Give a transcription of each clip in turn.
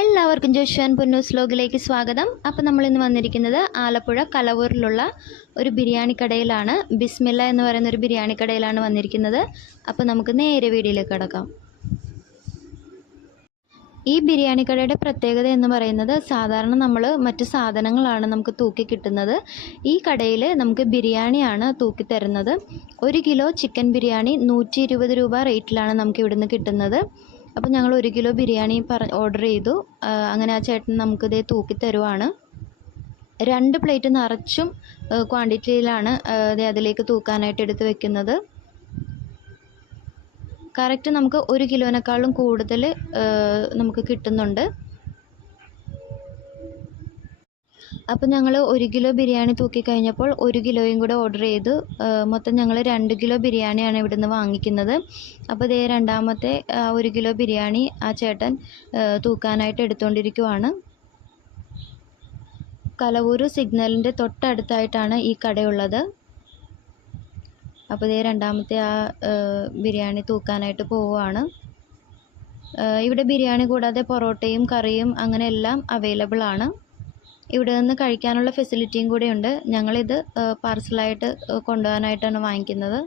എല്ലാവർക്കും Josh and Ponnoos വ്ലോഗിലേക്ക് സ്വാഗതം. അപ്പോൾ നമ്മളിന്ന് വന്നിരിക്കുന്നത് ആലപ്പുഴ കലവൂരിലുള്ള ഒരു ബിരിയാണി കടയിലാണ്. ബിസ്മില്ല എന്ന് പറയുന്ന ഒരു ബിരിയാണി കടയിലാണ് വന്നിരിക്കുന്നത്. അപ്പോൾ നമുക്ക് നേരെ വീഡിയോയിലേക്ക് കടക്കാം. ഈ ബിരിയാണി കടയുടെ പ്രത്യേകത എന്ന് പറയുന്നത് സാധാരണ നമ്മൾ മറ്റ് സാധനങ്ങളാണ് നമുക്ക് തൂക്കി കിട്ടുന്നത്. ഈ കടയിൽ നമുക്ക് ബിരിയാണിയാണ് തൂക്കി തരുന്നത്. 1 കിലോ ചിക്കൻ ബിരിയാണി 120 രൂപ റേറ്റിലാണ് നമുക്ക് ഇവിടുന്ന് കിട്ടുന്നത്. അപ്പോൾ ഞങ്ങൾ 1 കിലോ ബിരിയാണി ഓർഡർ ചെയ്തു. അങ്ങനെ ആ ചേട്ടൻ നമുക്കിത് തൂക്കി തരുവാണ്. 2 പ്ലേറ്റ് നിറച്ചും ക്വാണ്ടിറ്റിയിലാണ് അതിലേക്ക് തൂക്കാനായിട്ട് എടുത്ത് വെക്കുന്നത്. കറക്റ്റ് നമുക്ക് 1 കിലോനേക്കാളും കൂടുതൽ നമുക്ക് കിട്ടുന്നുണ്ട്. അപ്പോൾ ഞങ്ങൾ 1 കിലോ ബിരിയാണി തൂക്കി കഴിഞ്ഞപ്പോൾ 1 കിലോയും കൂടെ ഓർഡർ ചെയ്തു. മൊത്തം ഞങ്ങൾ 2 കിലോ ബിരിയാണിയാണ് ഇവിടുന്ന് വാങ്ങിക്കുന്നത്. അപ്പോൾ ഇതേ രണ്ടാമത്തെ 1 കിലോ ബിരിയാണി ആ ചേട്ടൻ തൂക്കാനായിട്ട് എടുത്തുകൊണ്ടിരിക്കുവാണ്. കലവൂർ സിഗ്നലിൻ്റെ തൊട്ടടുത്തായിട്ടാണ് ഈ കടയുള്ളത്. അപ്പോൾ ഇതേ രണ്ടാമത്തെ ആ ബിരിയാണി തൂക്കാനായിട്ട് പോവുകയാണ്. ഇവിടെ ബിരിയാണി കൂടാതെ പൊറോട്ടയും കറിയും അങ്ങനെ എല്ലാം അവൈലബിൾ ആണ്. ഇവിടെ നിന്ന് കഴിക്കാനുള്ള ഫെസിലിറ്റിയും കൂടെ ഉണ്ട്. ഞങ്ങളിത് പാർസലായിട്ട് കൊണ്ടുപോകാനായിട്ടാണ് വാങ്ങിക്കുന്നത്.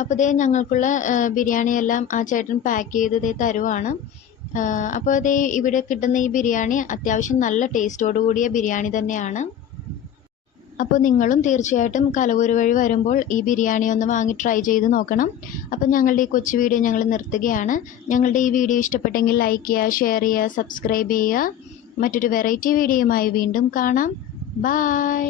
അപ്പോൾ ഇതേ ഞങ്ങൾക്കുള്ള ബിരിയാണിയെല്ലാം ആ ചേട്ടൻ പാക്ക് ചെയ്ത് തരുവാണ്. അപ്പോൾ ഇതേ ഇവിടെ കിട്ടുന്ന ഈ ബിരിയാണി അത്യാവശ്യം നല്ല ടേസ്റ്റോടു കൂടിയ ബിരിയാണി തന്നെയാണ്. അപ്പോൾ നിങ്ങളും തീർച്ചയായിട്ടും കലവൂർ വഴി വരുമ്പോൾ ഈ ബിരിയാണി ഒന്ന് വാങ്ങി ട്രൈ ചെയ്ത് നോക്കണം. അപ്പോൾ ഞങ്ങളുടെ ഈ കൊച്ചു വീഡിയോ ഞങ്ങൾ നിർത്തുകയാണ്. ഞങ്ങളുടെ ഈ വീഡിയോ ഇഷ്ടപ്പെട്ടെങ്കിൽ ലൈക്ക് ചെയ്യുക, ഷെയർ ചെയ്യുക, സബ്സ്ക്രൈബ് ചെയ്യുക. മറ്റൊരു വെറൈറ്റി വീഡിയോയുമായി വീണ്ടും കാണാം. ബൈ.